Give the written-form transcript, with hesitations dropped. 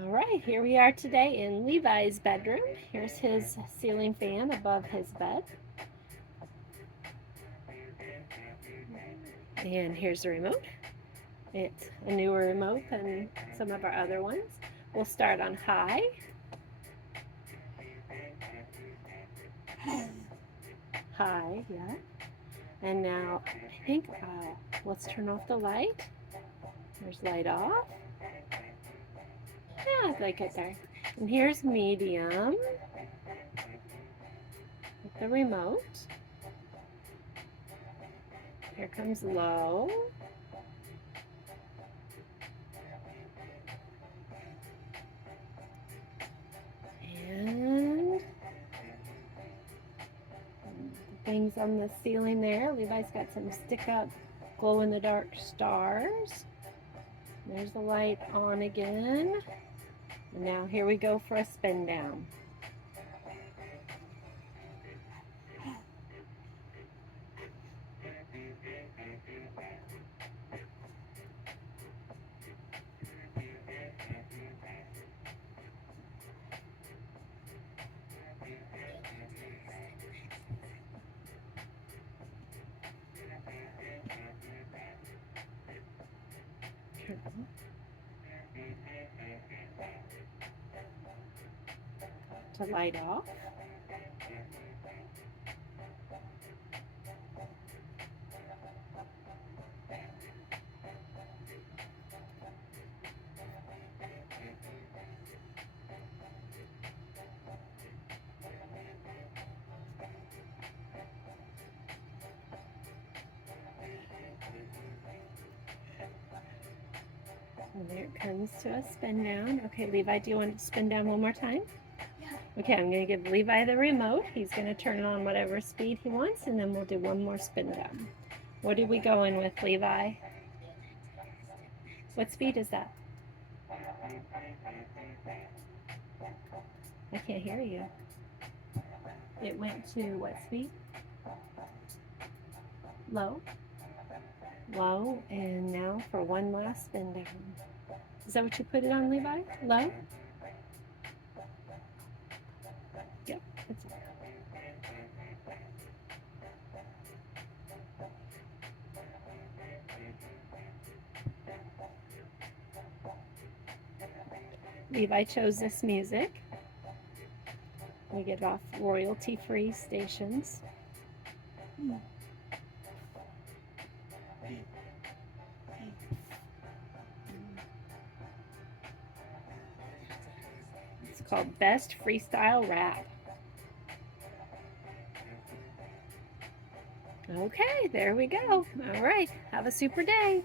All right, here we are today in Levi's bedroom. Here's his ceiling fan above his bed. And here's the remote. It's a newer remote than some of our other ones. We'll start on high. High, yeah. And now I think let's turn off the light. There's light off. Yeah, I like it there. And here's medium with the remote. Here comes low. And things on the ceiling there. Levi's got some stick-up glow-in-the-dark stars. There's the light on again. And now here we go for a spin down. To light off. And there it comes to a spin down. Okay, Levi, do you want to spin down one more time? Yeah. Okay, I'm going to give Levi the remote. He's going to turn it on whatever speed he wants, and then we'll do one more spin down. What are we going with, Levi? What speed is that? I can't hear you. It went to what speed? Low. Low, and now for one last spin down. Is that what you put it on, Levi? Low? Yep, that's it. Levi chose this music. We get off royalty-free stations. It's called Best Freestyle Rap. Okay, there we go. All right, have a super day.